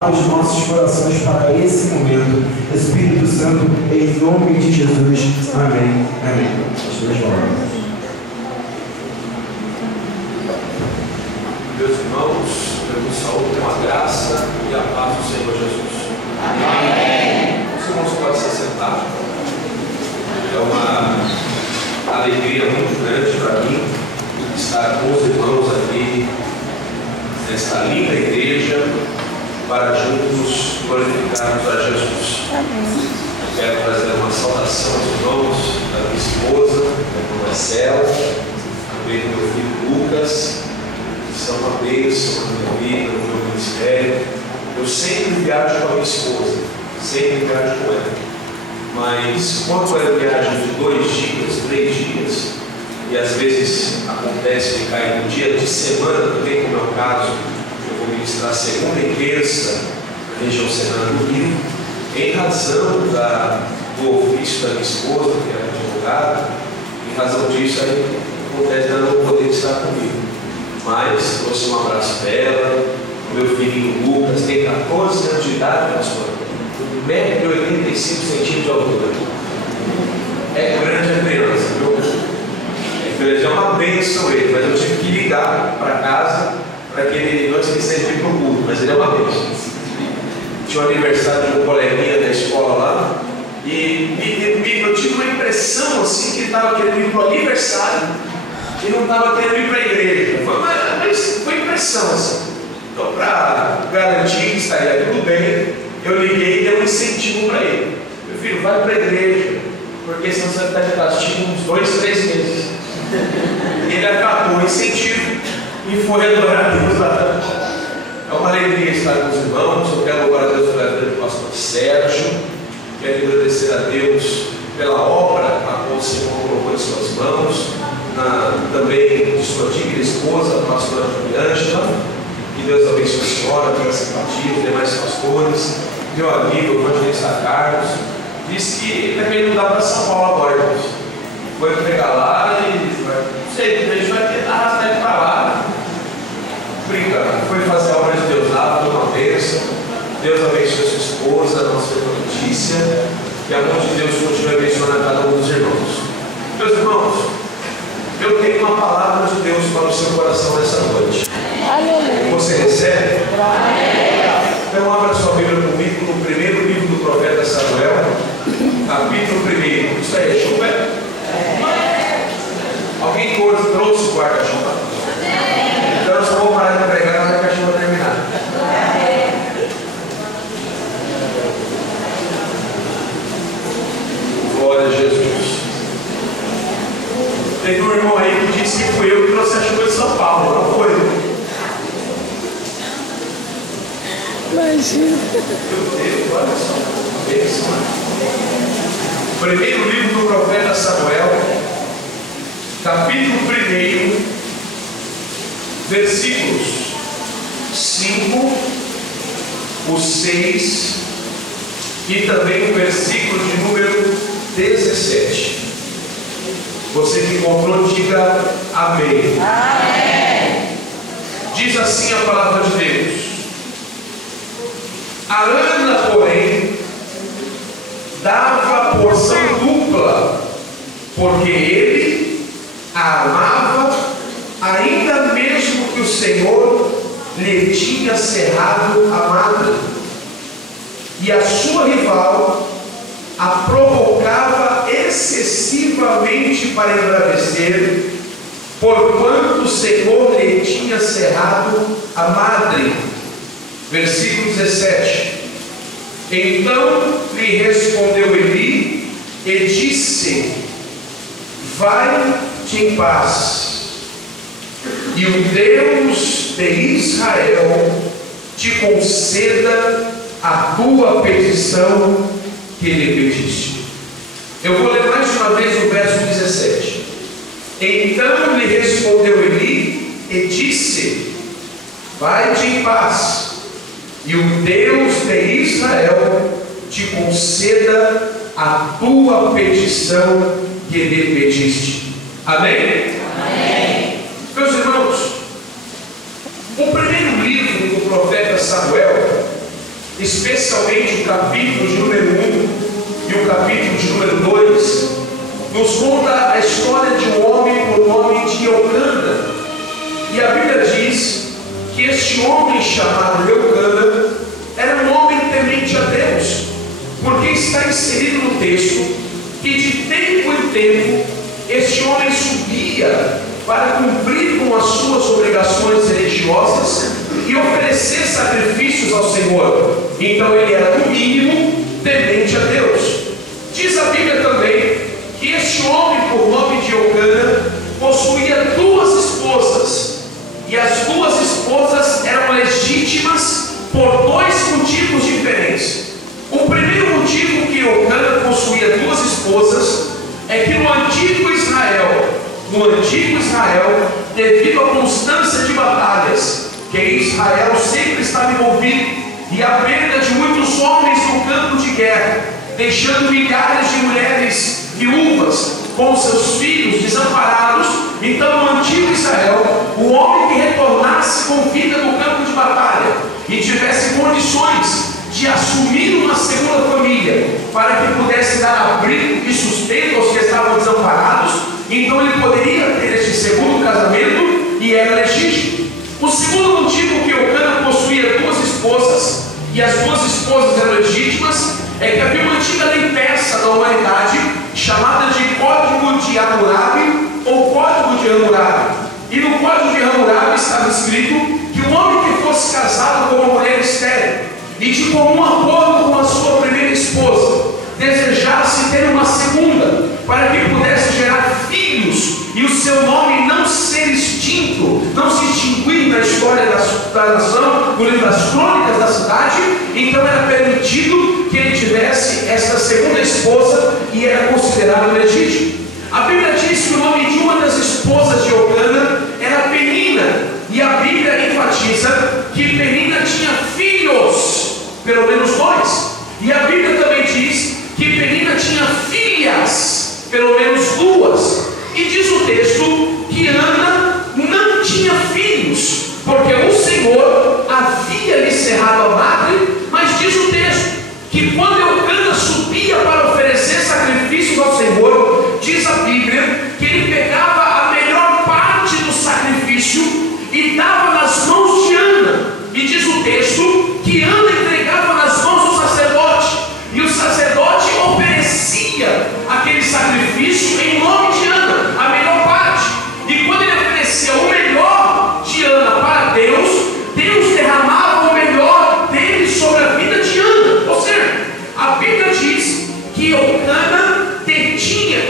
os nossos corações para esse momento. Espírito Santo, em nome de Jesus. Amém. Amém. Meus irmãos, eu vos saúdo com a graça e a paz do Senhor Jesus. Amém. Os irmãos podem se sentar. É uma alegria muito grande para mim estar com os irmãos aqui nesta linda igreja para juntos glorificarmos a Jesus. Amém. Quero trazer uma saudação aos irmãos da minha esposa, da irmã Marcela, também do meu filho Lucas, que são uma bênção na minha vida, no meu ministério. Eu sempre viajo com a minha esposa, sempre viajo com ela. Mas quando é viagem de 2 dias, 3 dias, e às vezes acontece de cair no dia de semana também, como é o caso, eu vou ministrar segunda e terça na região serrana do Rio, em razão do ofício da minha esposa, que é advogada, em razão disso aí acontece ela não poder estar comigo. Mas trouxe um abraço dela, o meu filhinho Lucas tem 14 anos de idade, pastor, 1,85 m de altura. É grande a criança, viu? É uma bênção ele, mas eu tive que ligar para casa para que ele não esquecesse de ir para o culto, mas ele é uma bênção. Tinha o aniversário de um coleguinha da escola lá, e eu tive uma impressão assim que ele estava querendo ir para o aniversário e não estava querendo ir para a igreja. Mas foi impressão assim. Então, para garantir que estaria tudo bem, eu liguei e dei um incentivo para ele. Meu filho, vai para a igreja, porque senão você vai estar de castigo uns 2, 3 meses. Ele acatou o incentivo e foi adorar a Deus lá. É uma alegria estar com os irmãos. Eu quero louvar a Deus pela vida do pastor Sérgio. Quero agradecer a Deus pela obra a qual o Senhor colocou em suas mãos, também de sua digna esposa, a pastora Ângela. Que Deus abençoe a senhora, pela simpatia, os demais pastores, meu amigo, o evangelista Carlos. Disse que ele está querendo mudar para São Paulo agora, irmãos. Foi pegar lá e não sei, a gente vai ter arrastar ele para lá. Brincando, foi fazer a obra de Deus lá, foi uma bênção. Deus abençoe a sua esposa, a nossa irmã Letícia, e a mão de Deus continue abençoando a cada um dos irmãos. Meus irmãos, eu tenho uma palavra de Deus para o seu coração nessa noite. Aleluia. Você recebe? Então abra sua Bíblia comigo no primeiro livro do profeta Samuel, capítulo 1. Isso aí é chuva? Alguém trouxe o guarda-chuva? Então eu só vou parar de pregar na hora que a chuva terminar. Glória a Jesus. Teve um irmão aí que disse que fui eu que trouxe a chuva de São Paulo, não foi? Imagina. Meu Deus, olha só. Bênção. Primeiro livro do profeta Samuel, capítulo 1, versículos 5, o 6 e também o versículo de número 17. Você que encontrou, diga amém. Amém. Diz assim a palavra de Deus. A Ana, porém, dava porção dupla, porque ele a amava, ainda mesmo que o Senhor lhe tinha cerrado a madre, e a sua rival a provocava excessivamente para embravecer, porquanto o Senhor lhe tinha cerrado a madre. Versículo 17. Então lhe respondeu Eli e disse: vai-te em paz, e o Deus de Israel te conceda a tua petição que lhe pediste. Eu vou ler mais uma vez o verso 17. Então lhe respondeu Eli e disse: vai-te em paz, e o Deus de Israel te conceda a tua petição que lhe pediste. Amém? Amém. Meus irmãos, o primeiro livro do profeta Samuel especialmente o capítulo de número 1 e o capítulo de número 2, nos conta a história de um homem por nome de Eucana. E a Bíblia diz que este homem chamado Eucana era um homem temente a Deus, porque está inserido no texto que de tempo em tempo este homem subia para cumprir com as suas obrigações religiosas e oferecer sacrifícios ao Senhor. Então ele era, no mínimo, temente a Deus. Diz a Bíblia também que este homem, por nome de Eucana, possuía 2 esposas, e as 2 esposas eram legítimas por 2 motivos diferentes. O primeiro motivo que Eucana possuía 2 esposas é que no antigo Israel, devido à constância de batalhas, que Israel sempre estava envolvido, e a perda de muitos homens no campo de guerra, deixando milhares de mulheres viúvas com seus filhos desamparados, então no antigo Israel, o homem que retornasse com vida do campo de batalha e tivesse condições de assumir uma segunda família, para que pudesse dar abrigo e sustento aos que estavam desamparados, então ele poderia ter este segundo casamento e era legítimo. O segundo motivo que Eucana possuía 2 esposas e as 2 esposas eram legítimas é que havia uma antiga lei persa da humanidade chamada de Código de Hammurabi ou Código de Hammurabi. E no Código de Hammurabi estava escrito que um homem que fosse casado com uma mulher estéril e de comum acordo com a sua primeira esposa desejasse ter uma segunda para que pudesse gerar filhos e o seu nome não ser extinto, não se extinguir na história da nação, no livro das crônicas da cidade, então era permitido que ele tivesse esta segunda esposa e era considerado legítimo. A Bíblia diz que o nome de uma das esposas de Eucana era Penina, e a Bíblia enfatiza que Penina tinha filhos, pelo menos 2, e a Bíblia também diz que Penina tinha filhas, pelo menos 2, e diz o texto que Ana não tinha filhos, porque o Senhor havia lhe cerrado a madre, mas diz o texto que quando Eucana subia para oferecer sacrifícios ao Senhor, diz a Bíblia que ele pegava a melhor parte do sacrifício e dava nas mãos de Ana, e diz o texto que Ana entregava nas mãos do sacerdote, e o sacerdote oferecia aquele sacrifício em nome de Ana, a melhor parte. E quando ele oferecia o melhor de Ana para Deus, Deus derramava o melhor dele sobre a vida de Ana. Ou seja, a Bíblia diz que Eucana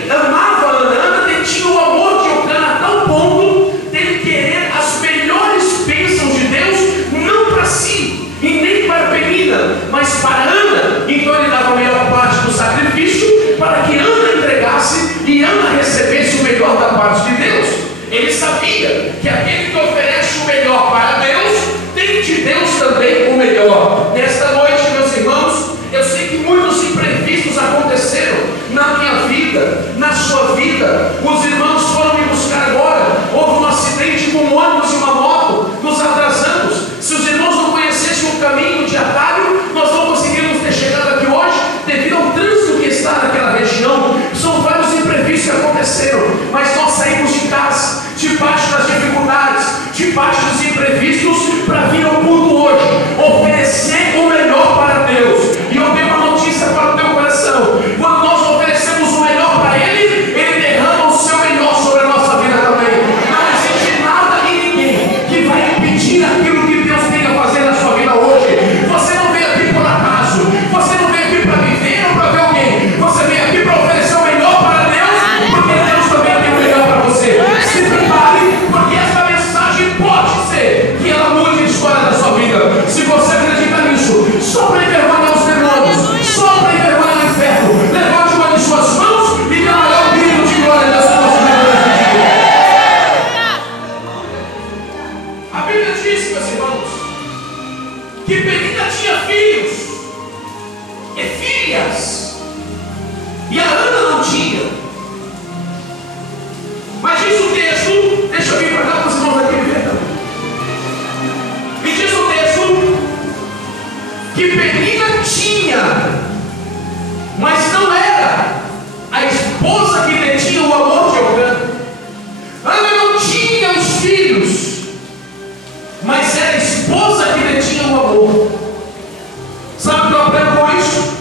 amava Ana, detinha o amor de Eucana a tal ponto de ele querer as melhores bênçãos de Deus, não para si e nem para Penina, mas para Ana. Então ele dava a melhor parte do sacrifício para que Ana entregasse e Ana recebesse o melhor da parte de Deus. Ele sabia que aquele que oferece o melhor para Deus tem de Deus também o melhor. Nesta noite, meus irmãos, eu sei que muitos imprevistos aconteceram na minha vida, na sua vida. Os irmãos foram me buscar agora, houve um acidente com um ônibus e uma moto, nos atrasamos. Se os irmãos não conhecessem o caminho de atalho, nós não conseguiríamos ter chegado aqui hoje, devido ao trânsito que está naquela região. São vários imprevistos que aconteceram, mas nós saímos de casa, debaixo das dificuldades, debaixo dos imprevistos, para vir ao culto hoje. Penina tinha, mas não era a esposa que detinha o amor de Elcana. Ana não tinha os filhos, mas era a esposa que detinha o amor. Sabe o que eu aprendo com isso?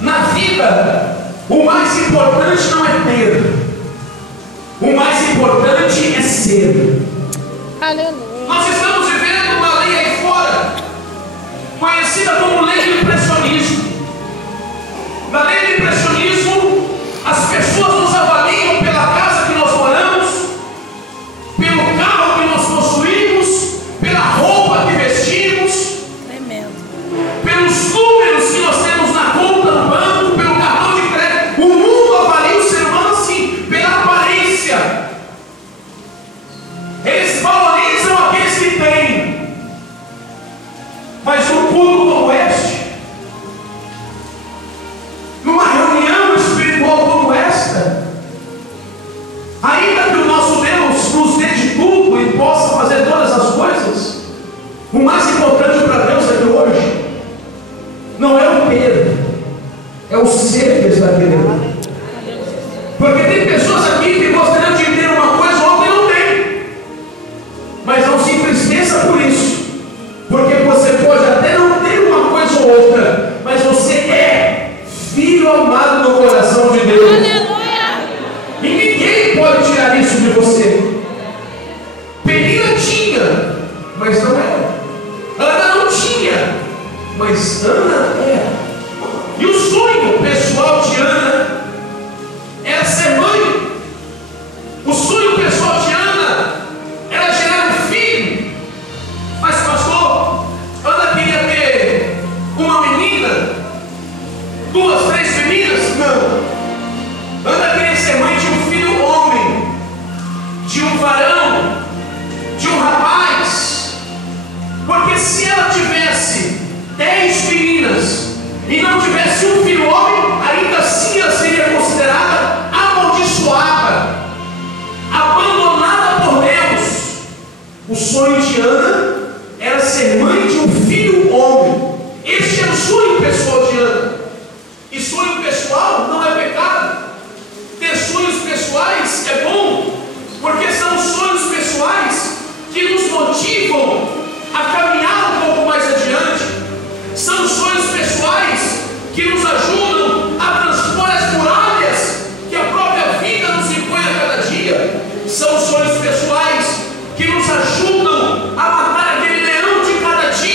Na vida, o mais importante não é ter, o mais importante é ser. Aleluia. Nós estamos vivendo uma lei aí fora, conhecida como lei do impressionismo. Na lei do impressionismo, as pessoas nos avaliam pela casa que nós moramos, pelo carro que nós possuímos, pela roupa que vestimos, É mesmo. pelos números que nós temos na conta no banco, pelo cartão de crédito. O mundo avalia o ser humano assim, pela aparência. Eles valorizam aqueles que têm. Mas no culto como este, numa reunião espiritual como esta, ainda que o nosso Deus nos dê de tudo e possa fazer todas as coisas, o mais importante para Deus aqui hoje não é o ter, é o ser que está aqui dentro. Porque tem pessoas aqui que gostariam de ter uma coisa ou outra e não tem. Mas não se entristeça por isso, porque você pode até não ter uma coisa ou outra, mas você é filho amado no coração de Deus. Aleluia. E ninguém pode tirar isso de você. Penina tinha, mas não era. Ana não tinha, mas Ana era. E o sonho pessoal de Ana era ser mãe. O sonho pessoal de Ana era gerar um filho. Mas pastor, Ana queria ter uma menina, 2, 3 meninas? Não. Ana queria ser mãe de um filho homem, de um varão, de um rapaz. Porque se ela tivesse 10 meninas e não tivesse um filho homem, ainda assim ela seria considerada amaldiçoada, abandonada por Deus. O sonho de Ana era ser mãe de um filho homem. Este é o sonho pessoal de Ana. E sonho pessoal não é pecado. Ter sonhos pessoais é bom, porque são sonhos pessoais que nos motivam a caminhar um pouco mais adiante. São sonhos pessoais que nos ajudam a transpor as muralhas que a própria vida nos impõe a cada dia. São sonhos pessoais que nos ajudam a matar aquele leão de cada dia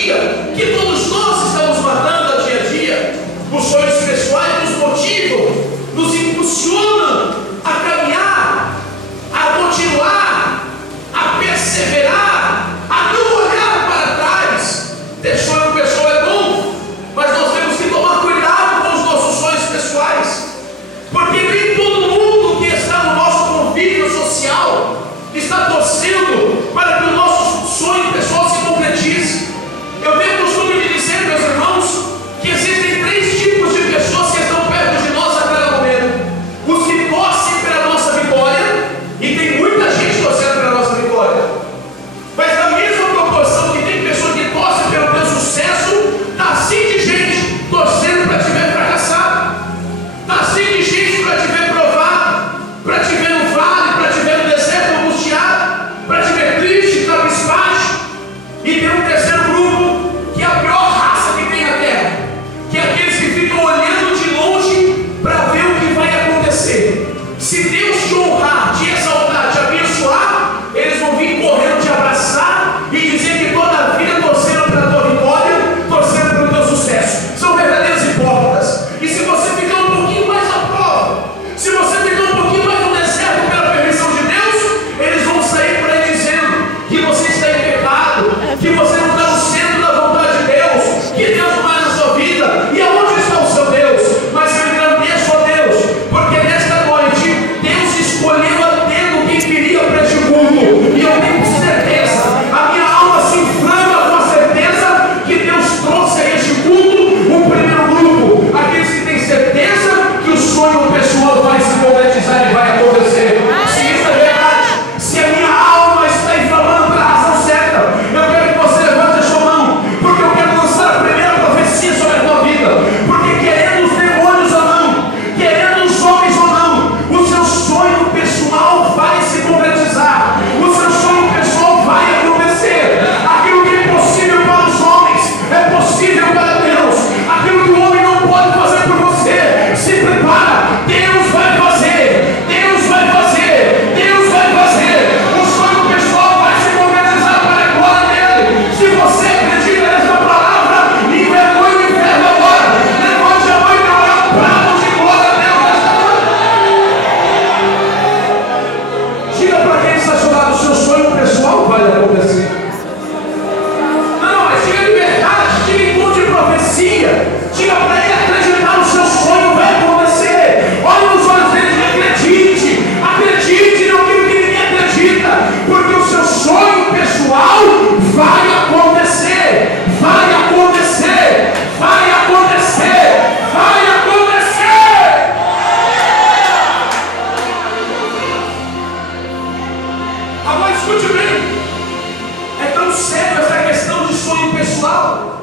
espiritual.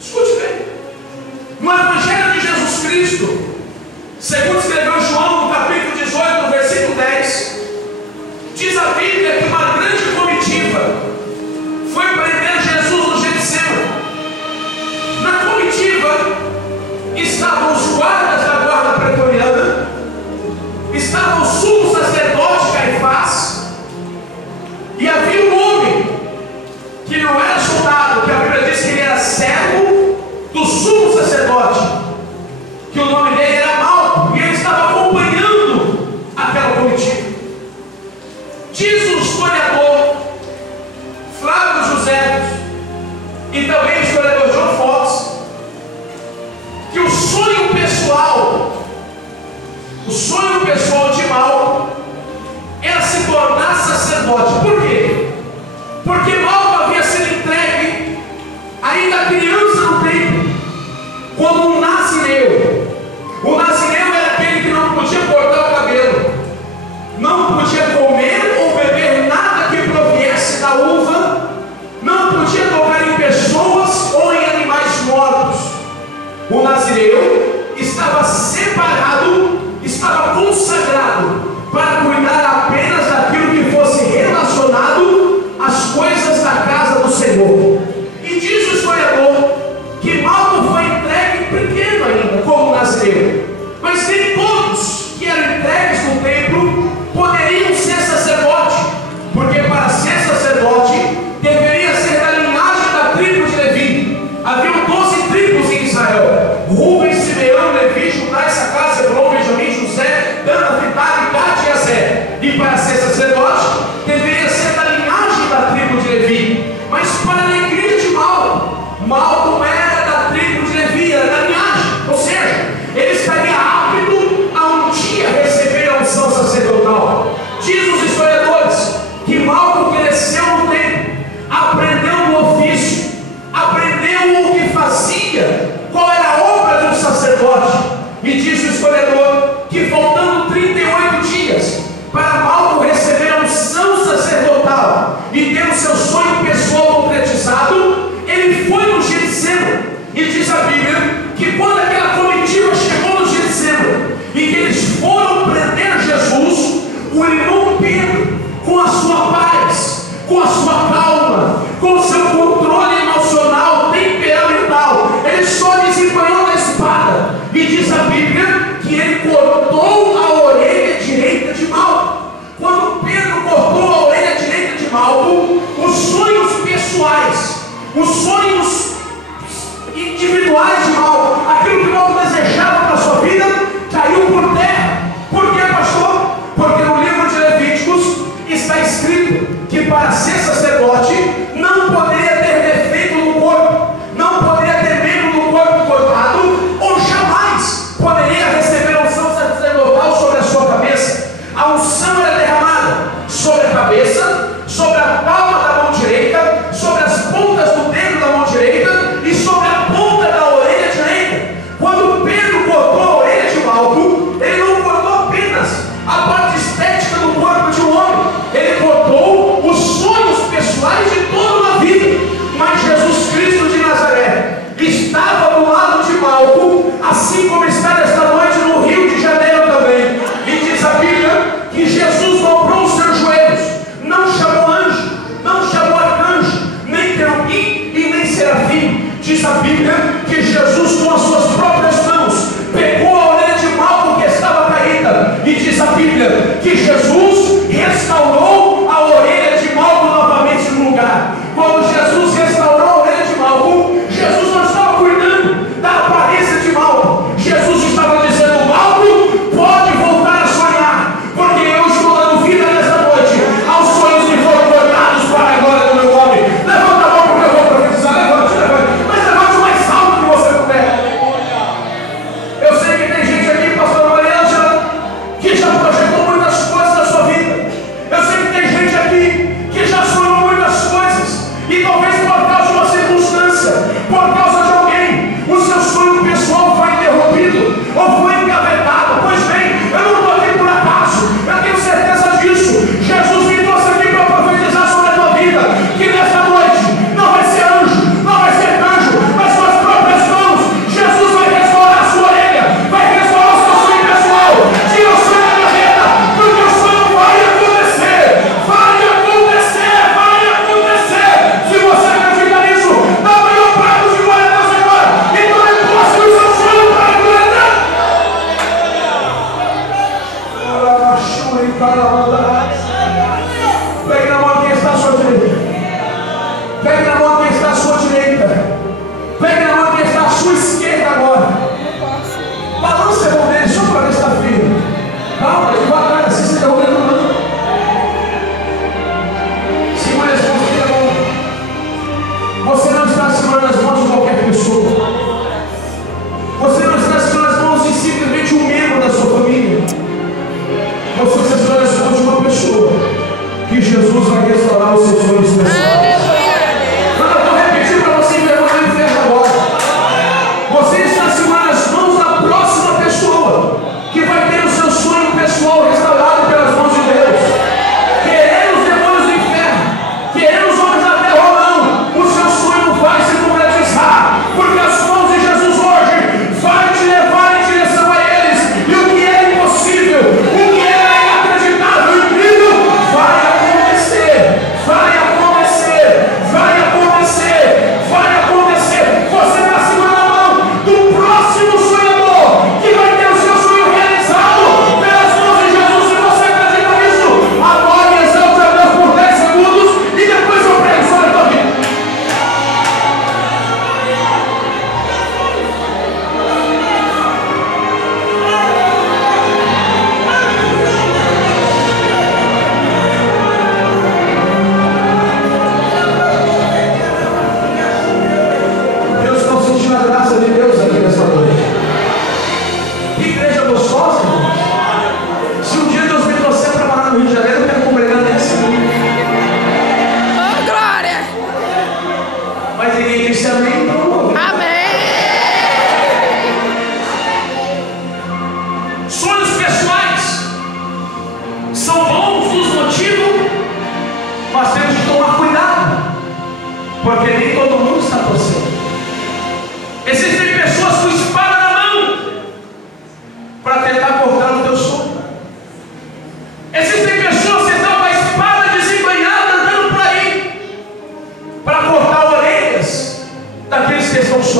Escute bem. No Evangelho de Jesus Cristo, segundo escreveu João no capítulo 18, no versículo 10, diz a Bíblia que uma grande comitiva foi prender Jesus no Getsêmani. Na comitiva estavam os guardas da guarda pretoriana, estava o sumo sacerdote Caifás, e havia um homem que não era soldado, que a Bíblia diz que ele era servo do sumo sacerdote, que o nome dele era Malco, e ele estava acompanhando aquela comitiva. Diz o historiador Flávio José e também o historiador John Fox que o sonho pessoal de Malco era se tornar sacerdote. Por quê? Porque Malco havia sido entregue ainda criança no templo como um nazireu. O nazireu era aquele que não podia cortar o cabelo, não podia comer ou beber nada que proviesse da uva, não podia tocar em pessoas ou em animais mortos. O nazireu estava separado, estava consagrado para cuidar apenas daquilo que fosse relacionado às coisas da casa do Senhor. E diz o historiador que Malco foi entregue pequeno ainda como nazireu, mas nem todos que eram entregues no templo poderiam ser sacerdote, porque para ser sacerdote deveria ser da linhagem da tribo de Levi. Haviam 12 tribos em Israel: Rubem, Simeão, Levi, Judá, Issacar, Zebulon, Benjamim, José, Dan, Naphtali, Gad e Aser. E para ser sacerdote deveria ser da linhagem da tribo de Levi. Mas para a alegria de Malco era da tribo de Levi, era da linhagem, ou seja, ele estaria apto a um dia receber a unção sacerdotal. Diz os historiadores que Malco cresceu no tempo, aprendeu o ofício, aprendeu o que fazia, qual era a obra de um sacerdote. E diz o historiador que faltando 38 dias para Malco receber a unção sacerdotal e ter o seu sonho pessoal concretizado, ele foi no Getsêmani. E diz a Bíblia que quando aquela comitiva chegou no Getsêmani e que eles foram prender Jesus, o irmão Pedro, com a sua paz, com a sua calma, com o seu controle emocional, temperamental, ele só desembanhou na espada. E diz a Bíblia que ele cortou a orelha direita de Malco. Quando Pedro cortou a orelha direita de Malco, os sonhos pessoais, os sonhos individuais de Malco, aquilo que Malco desejava para a sua vida, caiu por terra. Por quê, pastor? Porque no livro de Levíticos está escrito que para ser sacerdote não poderia ter defeito no corpo, não poderia ter membro do corpo cortado, ou jamais poderia receber a unção sacerdotal sobre a sua cabeça. A unção era derramada sobre a cabeça, sobre a palma da mão direita, sobre as pontas do dedo da mão direita e sobre a ponta da orelha direita. Quando Pedro cortou a orelha de Malco, ele não cortou apenas a parte estética do corpo de um homem, ele cortou os sonhos pessoais de toda uma vida. Mas Jesus Cristo de Nazaré estava do lado de Malco, assim como está nesta noite no Rio de Janeiro também. E diz a Bíblia que Jesus dobrou os seus joelhos, não chamou anjo, não chamou arcanjo, nem querubim e nem serafim. Diz a Bíblia que Jesus com as suas próprias mãos pegou a orelha de Malco que estava caída. E diz a Bíblia que Jesus restaurou a orelha de Malco novamente no lugar. Quando Jesus restaurou a orelha de Malco, Jesus não estava cuidando da aparência de Malco. Jesus estava dizendo: Malco, pode voltar a sonhar, porque eu estou dando vida nesta noite aos sonhos que foram cortados para a glória do meu nome. Levanta a mão porque eu vou profetizar. Levante, mas levante o mais alto que você puder. Eu sei que tem gente aqui, pastor Maria Ângela, que já projetou muitas coisas na sua vida. Eu sei que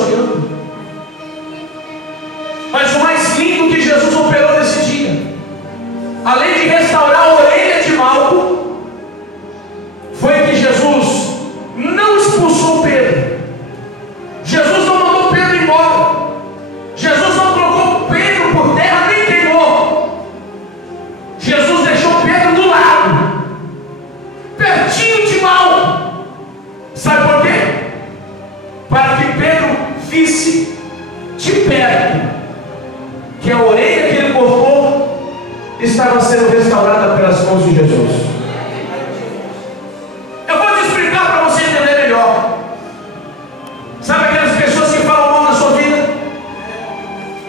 sonhando. Mas o mais lindo que Jesus operou nesse dia, além de restaurar a orelha de Malco, foi que Jesus não expulsou Pedro. Jesus não mandou Pedro embora. Jesus não colocou Pedro por terra nem queimou. Jesus deixou Pedro do lado, pertinho de Malco. Sabe por quê? Para que Pedro visse de perto que a orelha que ele cortou estava sendo restaurada pelas mãos de Jesus. Eu vou te explicar para você entender melhor. Sabe aquelas pessoas que falam mal na sua vida?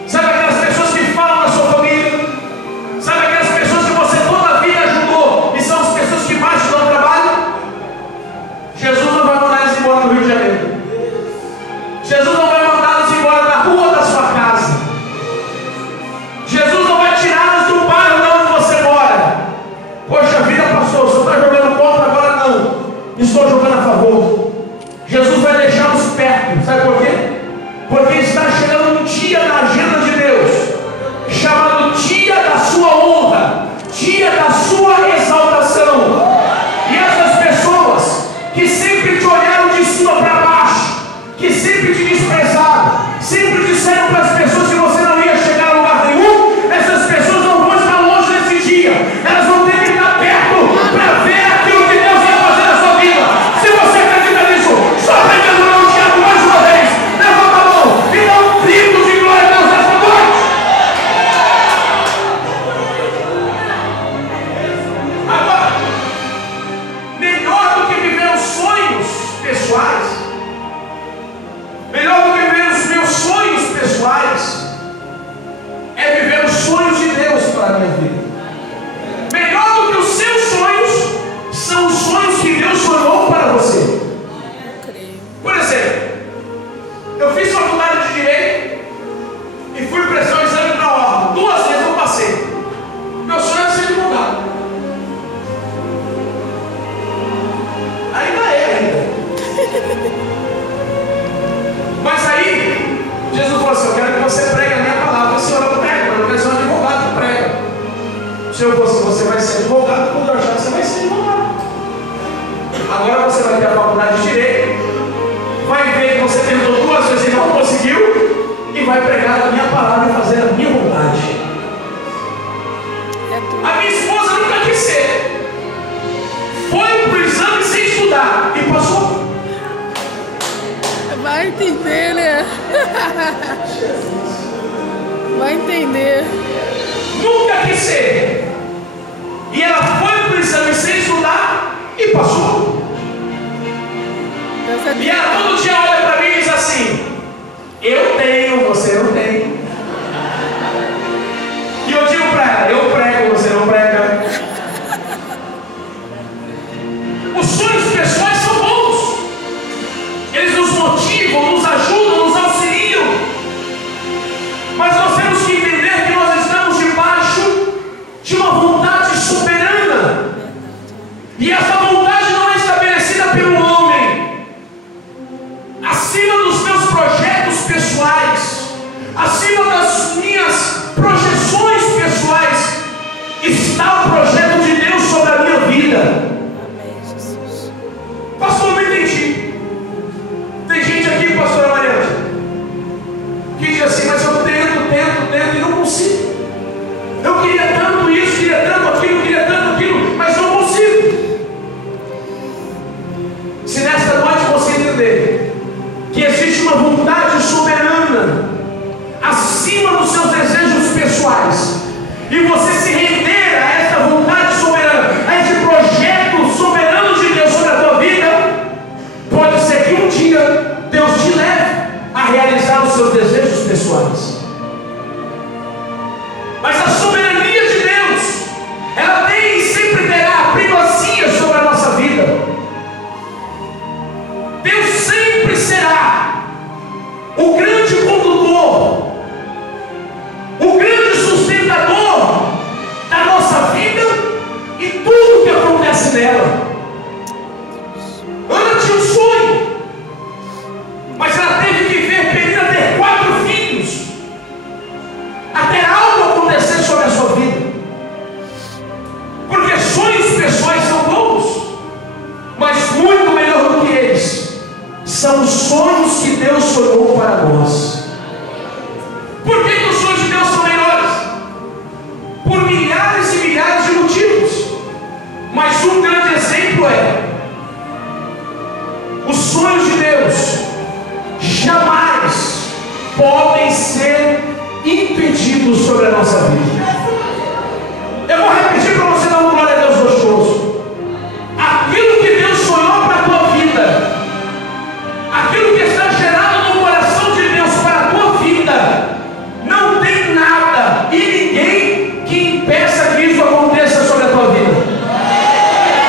Sabe aquelas pessoas que falam na sua família? Sabe aquelas pessoas que você toda a vida ajudou e são as pessoas que mais te dão trabalho? Jesus não vai mandar eles embora no Rio de Janeiro. Jesus não vai mandá-los embora na rua da sua casa. Jesus não vai tirá-los do bairro de onde você mora. Poxa vida, pastor, você está jogando contra, agora não. Estou jogando a favor. Jesus vai deixá-los perto. Sabe por quê? Porque está chegando um dia na agenda de Deus, chamado dia da sua honra, dia da sua exaltação. E essas pessoas que sempre te olharam de cima para baixo, que sempre te desprezaram, sempre disseram para as pessoas que você não ia chegar a lugar nenhum, essas pessoas não vão estar longe nesse dia. Elas vão ter que estar perto para ver aquilo que Deus vai fazer na sua vida. Se você acredita nisso, só pregando no diabo mais uma vez. Levanta a mão e dá um grito de glória a Deus nessa noite. Agora, melhor do que viver os sonhos pessoais, melhor do que viver os meus sonhos pessoais, é viver os sonhos de Deus para a minha vida. Melhor do que os seus sonhos são os sonhos que Deus sonhou para você. Por exemplo, eu fiz faculdade de Direito e fui prestar o exame para a ordem. 2 vezes eu passei. Meu sonho era ser advogado. Ainda é. Mas aí, Jesus falou assim: eu quero que você pregue a minha palavra. Senhor, eu prego, mas eu quero ser um advogado que prega. Se eu fosse, você vai ser advogado, quando eu achar que você vai ser advogado. Agora você vai ter a faculdade de Direito, vai ver que você tentou 2 vezes e não conseguiu, e vai pregar a minha palavra e fazer a minha vontade. A minha esposa nunca quis ser. Foi pro exame sem estudar e passou. Vai entender, né? Vai entender. Nunca quis ser. E ela foi pro exame sem estudar e passou. E ela todo dia olha para mim e diz assim: eu tenho, você não tem. E eu digo para ela: eu prego, você não prega. Os sonhos pessoais são bons. Eles nos motivam, nos ajudam, nos auxiliam. Mas nós temos que entender que nós estamos debaixo de uma vontade soberana. E essa vontade não é estabelecida pelo homem. Acima dos meus projetos pessoais, acima das minhas projeções pessoais, está o projeto de Deus sobre a minha vida. Pastor, não entendi. Tem gente aqui, pastora Mariana, que diz assim: mas eu tento e não consigo. Eu queria tanto isso, queria tanto aquilo, mas não consigo. Se nesta noite você entender que existe uma vontade soberana acima dos seus desejos pessoais, e você se render a esta vontade soberana, a esse projeto soberano de Deus sobre a tua vida, pode ser que um dia Deus te leve a realizar os seus desejos pessoais. Mas a soberania de Deus, ela tem e sempre terá primazia sobre a nossa vida. Deus sempre será o grande condutor, o grande sustentador da nossa vida e tudo que acontece nela. Ana tinha um sonho, mas ela teve que ver mais podem ser impedidos sobre a nossa vida. Eu vou repetir para você dar uma glória a Deus gostoso. Aquilo que Deus sonhou para a tua vida, aquilo que está gerado no coração de Deus para a tua vida, não tem nada e ninguém que impeça que isso aconteça sobre a tua vida.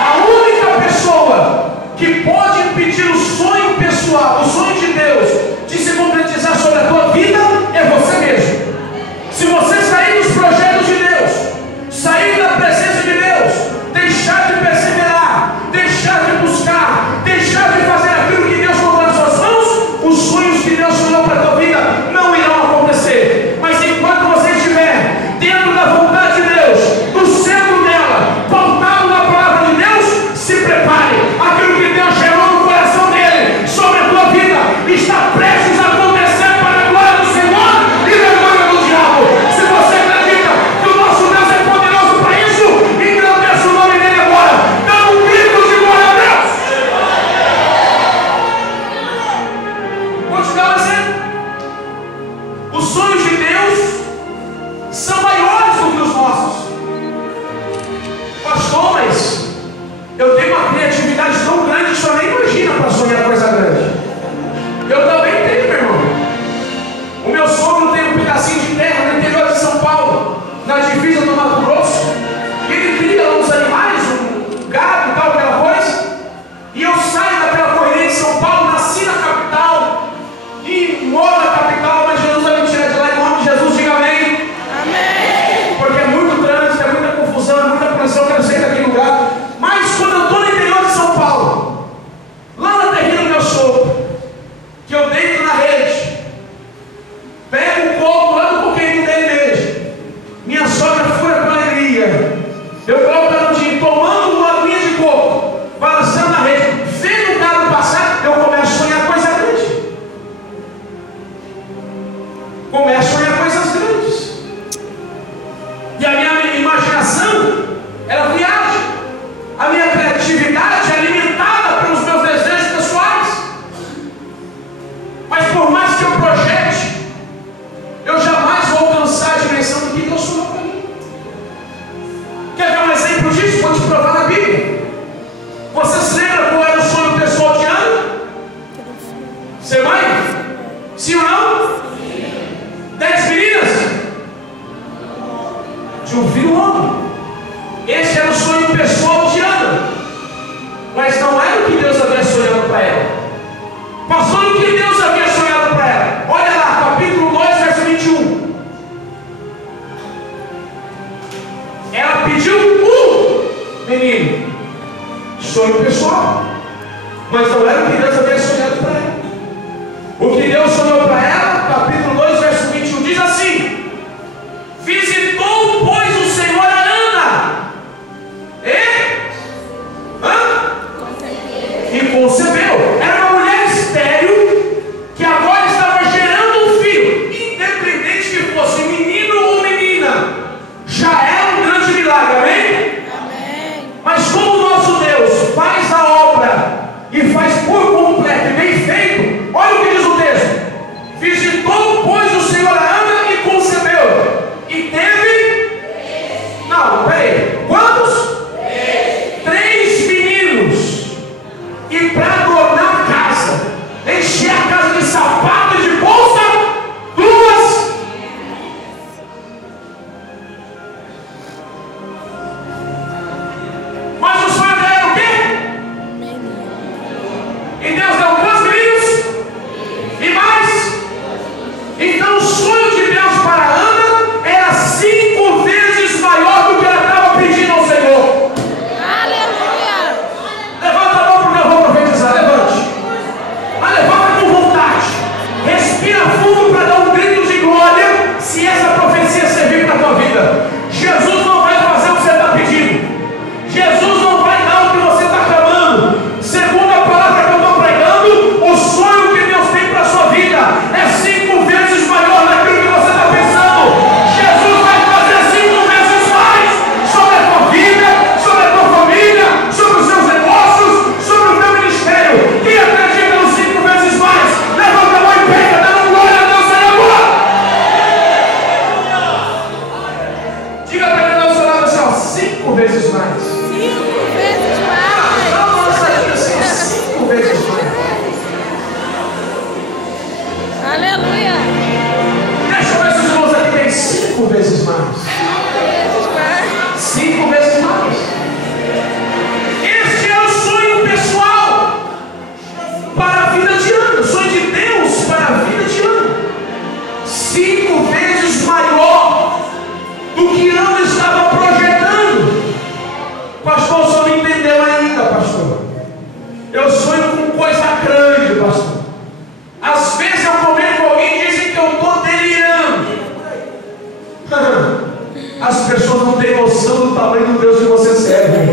A única pessoa que pode impedir o sonho pessoal, o sonho de Deus, de se concretizar sobre a tua vida é você mesmo. Se você sair dos projetos de Deus, sair da presença de Deus, deixar de perseverar, deixar de buscar, deixar de fazer aquilo que Deus colocou nas suas mãos, os sonhos que Deus sonhou para a tua vida não irão acontecer. Mas enquanto você estiver dentro da vontade de Deus, no centro dela, pautado na palavra de Deus, se prepare. Aquilo que Deus gerou no coração dele sobre a tua vida está prestes a acontecer para a glória do Senhor e da glória do diabo. Se você acredita que o nosso Deus é poderoso para isso, engrandeça o nome dele agora. Dá um grito de glória a Deus. Vou te dar um exemplo. Os sonhos de Deus são maiores do que os nossos. Pastor, mas eu tenho uma criatividade tão grande que o senhor nem imagina para sonhar coisa grande. Eu também tenho, meu irmão. O meu sogro tem um pedacinho de terra no interior de São Paulo, na divisa do Mato Grosso. Ele cria uns animais, um gado e tal, aquela coisa. E eu saio daquela correria de São Paulo, nasci na capital e moro na capital, mas Jesus vai me tirar de lá em nome de Jesus, diga amém. Amém. Porque é muito trânsito, é muita confusão, é muita pressão, eu quero sair daquele lugar. Mas quando eu estou no interior de São Paulo, lá na terrinha do meu sogro, que eu deito na rede, pego o coco lá do coqueiro da igreja, minha sogra fura com alegria, eu coloco ela no dia tomando uma aguinha de coco, balançando na rede, vendo o carro passar, eu começo a sonhar coisa grande. Começo a sonhar coisas grandes. E a minha imaginação, ela viaja. A minha criatividade é alimentada pelos meus desejos pessoais. Mas por mais que eu projete, eu jamais vou alcançar a dimensão do que Deus sonhou para mim. Quer ver um exemplo disso? Vou te provar na Bíblia. Você se lembra qual era o sonho pessoal de Ana? Ser mãe? Sim ou não? 10 meninas? De um filho homem. Esse era o sonho pessoal de Ana. Mas não era o que Deus havia sonhado para ela. Passou o que Deus havia sonhado para ela. Olha lá, capítulo 2, verso 21. Ela pediu um menino. Sonho pessoal. Mas não era o que Deus havia sonhado para ela. O que Deus sonhou para ela, capítulo 2, verso 21, diz assim: visitou, pois, o Senhor a Ana e concebeu. Era uma mulher estéril que agora estava gerando um filho. Independente que fosse menino ou menina, já era um grande milagre, amém? Amém. Mas como o nosso Deus faz a obra e faz por completo e bem feito, olha o que diz o texto: visitou, pois, o Senhor a Ana e concebeu. E teve... Não, peraí. Quantos? 3 meninos. E para adornar a casa, encher a casa de sapato e de bolsa, 2. Mas o sonho dela era o quê? E Deus deu quantos meninos? E mais? Então o sonho de Deus para Ana era 5 vezes maior do que ela estava pedindo ao Senhor. Aleluia. Levanta a mão porque eu vou profetizar, levante. Mas levanta com vontade. Respira fundo para dar um grito de glória se essa profecia servir para a tua vida. Jesus não vai fazer o que você está pedindo. Jesus não vai dar o que você está clamando. Segundo a palavra que eu estou pregando, o sonho que Deus tem para a sua vida é 5 vezes maior daquilo que você está pensando. Jesus vai fazer 5 vezes mais sobre a tua vida, sobre a tua família, sobre os seus negócios, sobre o teu ministério. Quem acredita nos 5 vezes mais, levanta a mão e pega, dando do tamanho do Deus que você serve.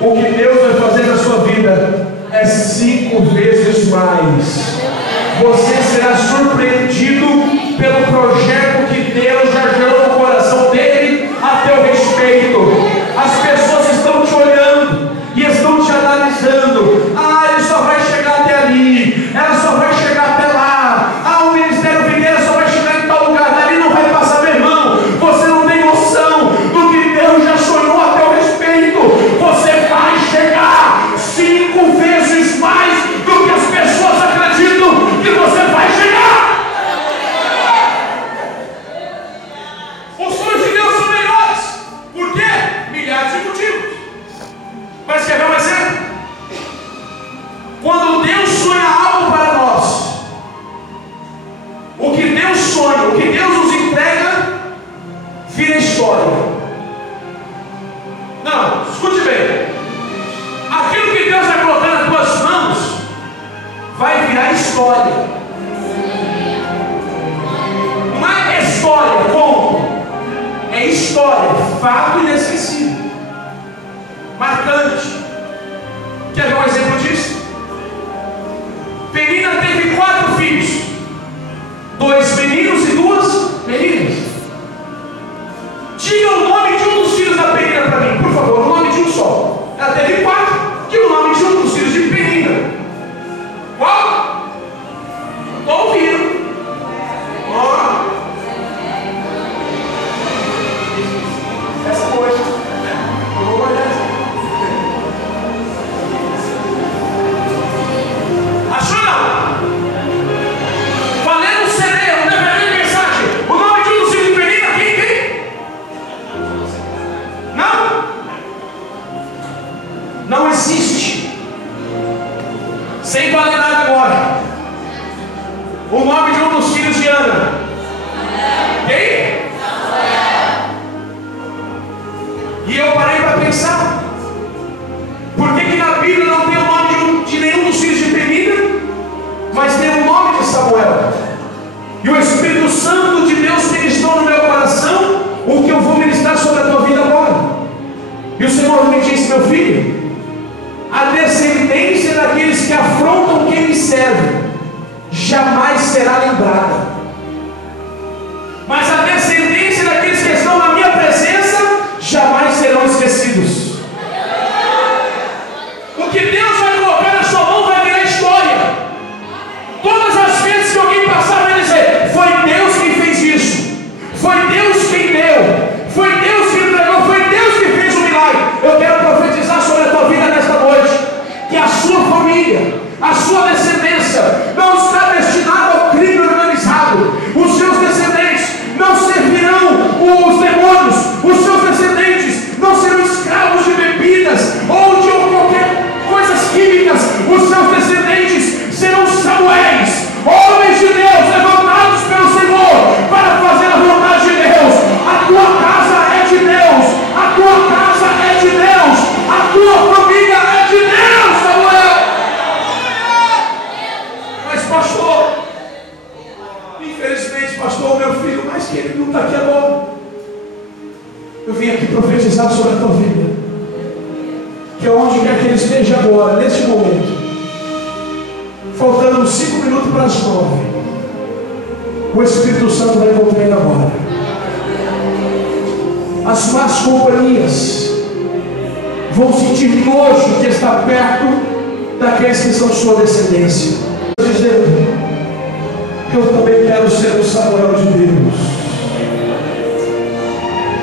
O que Deus vai fazer na sua vida é 5 vezes mais. Você será surpreendido pelo projeto que Deus já gerou no coração dele a teu respeito. As pessoas estão te olhando e estão te analisando. Ah, ele só vai chegar até ali, ela só vai chegar até lá. Ah, o ministério Videira só vai chegar em tal lugar, dali não vai passar. Meu irmão, você não tem noção do que Deus já sonhou a teu respeito. Você vai chegar 5 vezes mais do que as pessoas acreditam que você vai chegar. Os sonhos de Deus são melhores. Por quê? Milhares de motivos. Mas quer ver um exemplo? Quando Deus sonha algo para nós, o que Deus sonha, o que Deus nos entrega, vira história. Não, escute bem. Aquilo que Deus vai colocar nas tuas mãos vai virar história. Não é história como? É história, fato inesquecível, marcante. Quer ver um exemplo disso? Penina teve 4 filhos, 2 meninos e 2 meninas. Diga o nome de um dos filhos da Penina para mim, por favor, o nome de um só. Ela teve 4, diga o nome de um dos filhos de Penina. Qual? Estou ouvindo. Ó. Essa foi. Eu vou olhar. Achou não? Falei no CD, no DVD de mensagem. O nome de um dos filhos de Penina, quem? Não? Não existe. Sem validade agora. O nome de um dos filhos de Ana. Quem? E eu parei para pensar. Por que na Bíblia não tem o nome de nenhum dos filhos de Penina, mas tem o nome de Samuel? E o Espírito Santo de Deus ministrou no meu coração o que eu vou ministrar sobre a tua vida agora. E o Senhor me disse: meu filho, a descendência daqueles que afrontam quem lhe serve jamais será lembrada, mas a descendência daqueles que estão na minha presença jamais serão esquecidos. O que Deus vai colocar na sua mão vai virar história. Todas as vezes que alguém passar vai dizer: foi Deus quem fez isso, foi Deus quem deu, foi Deus que entregou, foi Deus que fez o milagre. Eu quero profetizar sobre a tua vida nesta noite, que a sua família, a sua descendência não está destinada ao crime organizado. Os seus descendentes não servirão os demônios. Os seus descendentes não serão escravos de bebidas ou de qualquer coisas químicas. Os seus descendentes serão Samuéis, homens de Deus levantados pelo Senhor para fazer a vontade de Deus. A tua casa é de Deus, a tua casa é de Deus, a tua família é de Deus, Samuel. Mas pastor, infelizmente, pastor, meu filho mais querido não está aqui agora. Eu vim aqui profetizar sobre a tua vida, que onde quer que ele esteja agora, neste momento, faltando 5 minutos para as 9, o Espírito Santo vai encontrar ele agora. As más companhias vão sentir nojo de estar perto daqueles que são sua descendência, dizendo: eu também quero ser o Samuel de Deus.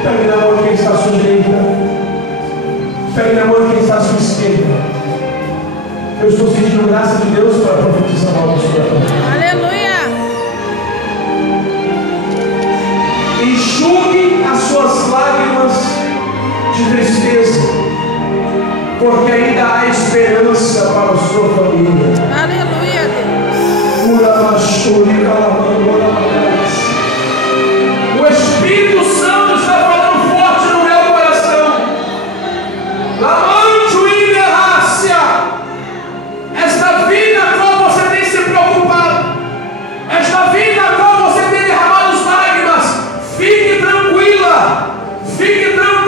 Pegue na mão de quem está à sua direita, pegue na mão de quem está à sua esquerda. Eu estou sentindo graça de Deus para profetizar algo sobre a tua vida. Aleluia! Enxugue as suas lágrimas de tristeza, porque ainda há esperança para a sua família. Aleluia, Deus! O Espírito Santo está falando forte no meu coração. Lamante e derrácia. Esta vida a qual você tem se preocupado, esta vida a qual você tem derramado as lágrimas, fique tranquila, fique tranquila.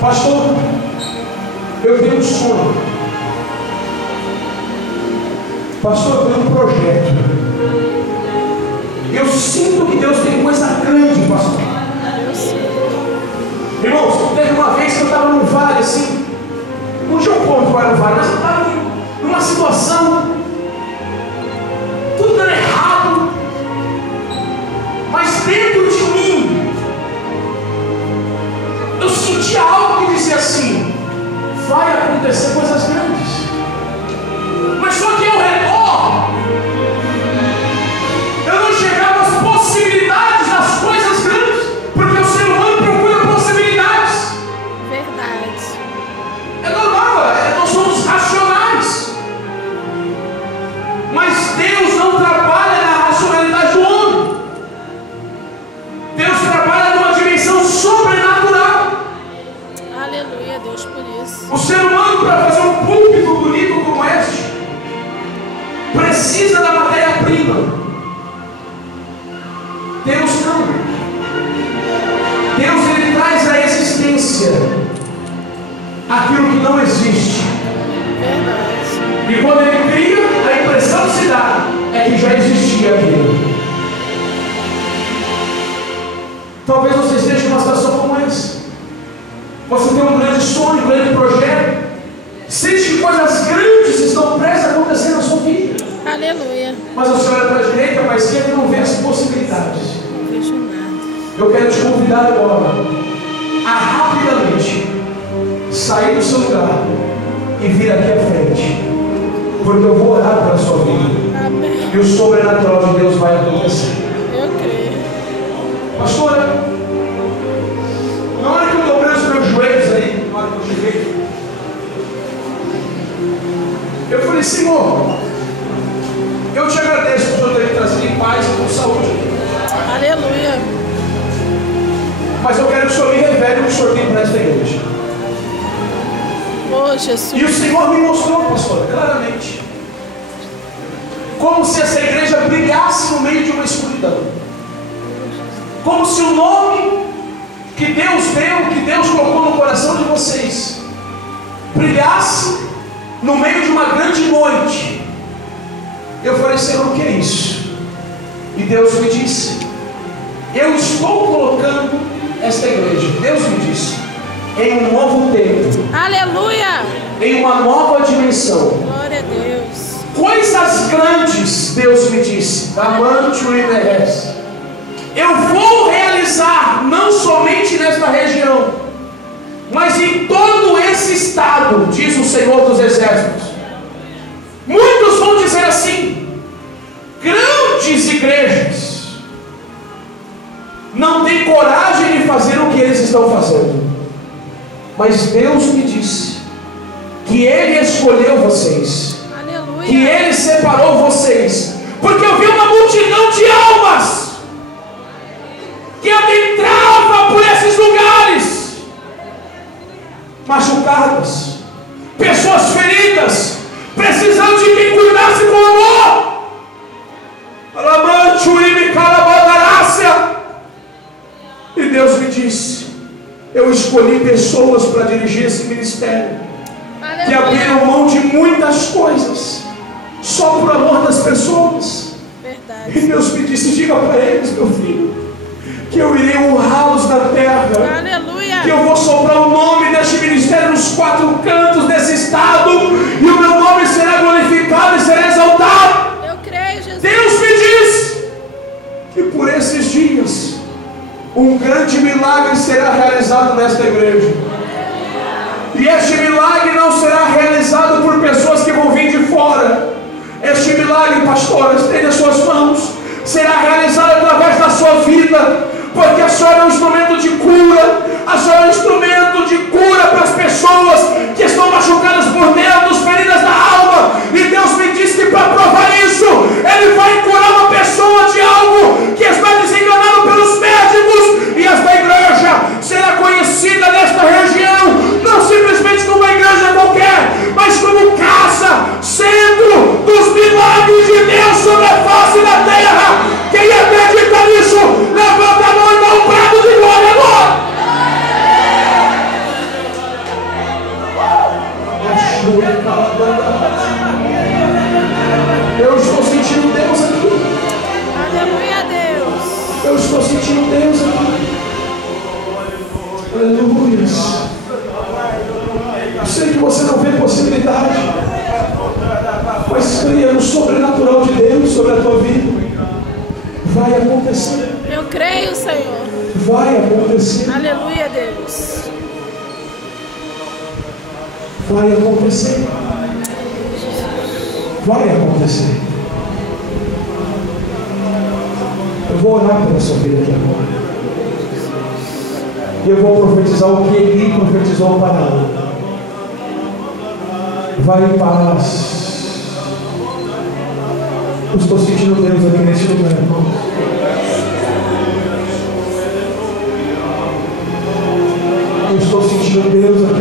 Pastor, eu tenho um sonho. Pastor, eu tenho um projeto. Eu sinto que Deus tem coisa grande, pastor. Irmãos, teve uma vez que eu estava num vale assim. Não tinha um ponto para o vale, mas eu estava numa situação, tudo dando errado. Mas dentro de mim, eu senti algo que dizia assim: vai acontecer coisas grandes. Mas só que ao redor, eu não chegava às possibilidades das coisas grandes, porque o ser humano procura possibilidades. Verdade. É normal, nós somos racionais. Mas Deus não trabalha na racionalidade do homem. Deus trabalha numa dimensão sobrenatural. Aleluia, Deus, por isso. O ser humano, para fazer um púlpito bonito como este, precisa da matéria-prima. Deus não. Deus, ele traz à existência aquilo que não existe. Verdade. E quando ele cria, a impressão que se dá é que já existia aquilo. Talvez você esteja numa situação como essa. Você tem um grande sonho, um grande projeto. Sente que coisas grandes estão prestes a acontecer na sua vida. Aleluia. Mas você olha para a direita, para a esquerda e não vê as possibilidades. Não vejo nada. Eu quero te convidar agora a rapidamente sair do seu lugar e vir aqui à frente, porque eu vou orar pela sua vida. Amém. E o sobrenatural de Deus vai acontecer. Eu creio. Pastora, na hora que eu dobrei os meus joelhos aí, na hora que eu cheguei, eu falei: Senhor, eu te agradeço por o Senhor ter me trazido em paz e com saúde. Aleluia. Mas eu quero que o Senhor me revele o que o Senhor tem para esta igreja. Oh, Jesus. E o Senhor me mostrou, pastor, claramente, como se essa igreja brilhasse no meio de uma escuridão. Como se o nome que Deus deu, que Deus colocou no coração de vocês, brilhasse no meio de uma grande noite. Eu falei: Senhor, o que é isso? E Deus me disse: eu estou colocando esta igreja, Deus me disse, em um novo tempo. Aleluia. Em uma nova dimensão. Glória a Deus. Coisas grandes, Deus me disse, amante o merece. Eu vou realizar não somente nesta região, mas em todo esse estado, diz o Senhor dos Exércitos. Muitos vão dizer assim: grandes igrejas não têm coragem de fazer o que eles estão fazendo. Mas Deus me disse que Ele escolheu vocês. Aleluia. Que Ele separou vocês, porque eu vi uma multidão de almas que adentrava por esses lugares, machucadas, pessoas feridas, precisando de quem cuidasse com amor. E Deus me disse: eu escolhi pessoas para dirigir esse ministério, que abriram mão de muitas coisas só por amor das pessoas. Verdade. E Deus me disse: diga para eles, meu filho, que eu irei honrá-los na terra. Aleluia. Que eu vou soprar o nome deste ministério nos quatro cantos desse estado, e o meu nome será glorificado e será exaltado. Eu creio, Jesus. Deus me diz que por esses dias um grande milagre será realizado nesta igreja. E este milagre não será realizado por pessoas que vão vir de fora. Este milagre, pastor, estende as suas mãos, será realizado através da sua vida, porque a senhora é um instrumento de cura. A senhora é um instrumento de cura para as pessoas que estão machucadas por dentro, feridas da alma. E Deus me disse que para provar isso, Ele vai curar uma pessoa de algo que está desenganado pelos médicos. E esta igreja será conhecida nesta região, não simplesmente como uma igreja qualquer, mas como casa, centro dos milagres de Deus sobre a face da terra. Quem acredita Eu estou sentindo Deus aqui. Aleluia. Eu sei que você não vê possibilidade, mas creia no sobrenatural de Deus sobre a tua vida. Vai acontecer. Eu creio, Senhor. Vai acontecer. Aleluia, Deus. Vai acontecer. Vai acontecer. Eu vou orar pela sua vida aqui agora. E eu vou profetizar o que Eli profetizou para ela. Vai em paz. Eu estou sentindo Deus aqui nesse lugar, irmão. Eu estou sentindo Deus aqui